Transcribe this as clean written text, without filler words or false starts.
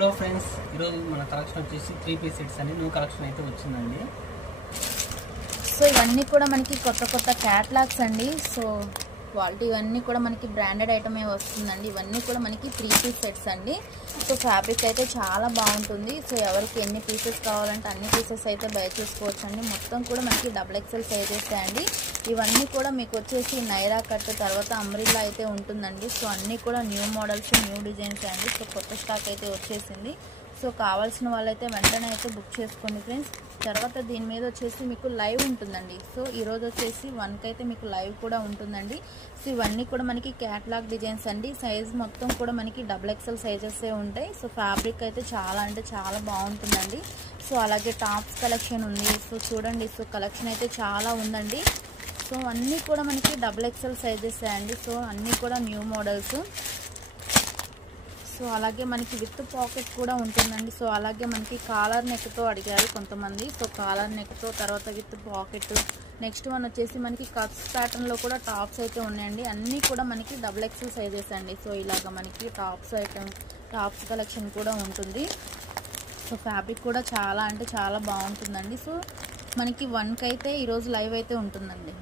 Hello friends, ఈరోజు మన collection వచ్చేసి 3 పీస్ సెట్స్ అండి. న్యూ కలెక్షన్ అయితే వచ్చిందండి. సో ఇవన్నీ కూడా మనకి కొత్త క్యాటలాగ్స్ అండి. సో క్వాలిటీ ఇవన్నీ కూడా మనకి బ్రాండెడ్ ఐటమే వస్తుందండి. ఇవన్నీ కూడా మనకి 3 పీస్ సెట్స్ అండి. సో ఫ్యాబ్రిక్ అయితే చాలా బాగుంటుంది. సో ఎవరికి ఎన్ని పీసెస్ కావాలంటే అన్ని పీసెస్ అయితే బై చేసుకోవచ్చు అండి. మొత్తం కూడా మనకి XXL సైజెస్ అండి. ఇవన్నీ కూడా మీకు వచ్చేసి నైరా కట్ తర్వాత అంబ్రిల్లా అయితే ఉంటుందండి. సో అన్నీ కూడా న్యూ మోడల్స్, న్యూ డిజైన్స్ అండి. సో కొత్త స్టాక్ అయితే వచ్చేసింది. సో కావాల్సిన వాళ్ళైతే వెంటనే అయితే బుక్ చేసుకోండి ఫ్రెండ్స్. తర్వాత దీని మీద వచ్చేసి మీకు లైవ్ ఉంటుందండి. సో ఈరోజు వచ్చేసి 1కి అయితే మీకు లైవ్ కూడా ఉంటుందండి. సో ఇవన్నీ కూడా మనకి క్యాటలాగ్ డిజైన్స్ అండి. సైజ్ మొత్తం కూడా మనకి XXL సైజెసే ఉంటాయి. సో ఫ్యాబ్రిక్ అయితే చాలా అంటే చాలా బాగుంటుందండి. సో అలాగే టాప్స్ కలెక్షన్ ఉంది. సో చూడండి, సో కలెక్షన్ అయితే చాలా ఉందండి. సో అన్నీ కూడా మనకి XXL సైజెస్ అండి. సో అన్నీ కూడా న్యూ మోడల్స్. సో అలాగే మనకి విత్ పాకెట్ కూడా ఉంటుందండి. సో అలాగే మనకి కాలర్ నెక్తో అడిగారు కొంతమంది. సో కాలర్ నెక్తో తర్వాత విత్ పాకెట్. నెక్స్ట్ వన్ వచ్చేసి మనకి కట్స్ ప్యాటర్న్లో కూడా టాప్స్ అయితే ఉన్నాయండి. అన్నీ కూడా మనకి XXL సైజెస్ అండి. సో ఇలాగ మనకి టాప్స్ కలెక్షన్ కూడా ఉంటుంది. సో ఫ్యాబ్రిక్ కూడా చాలా అంటే చాలా బాగుంటుందండి. సో మనకి 1కి అయితే ఈరోజు లైవ్ అయితే ఉంటుందండి.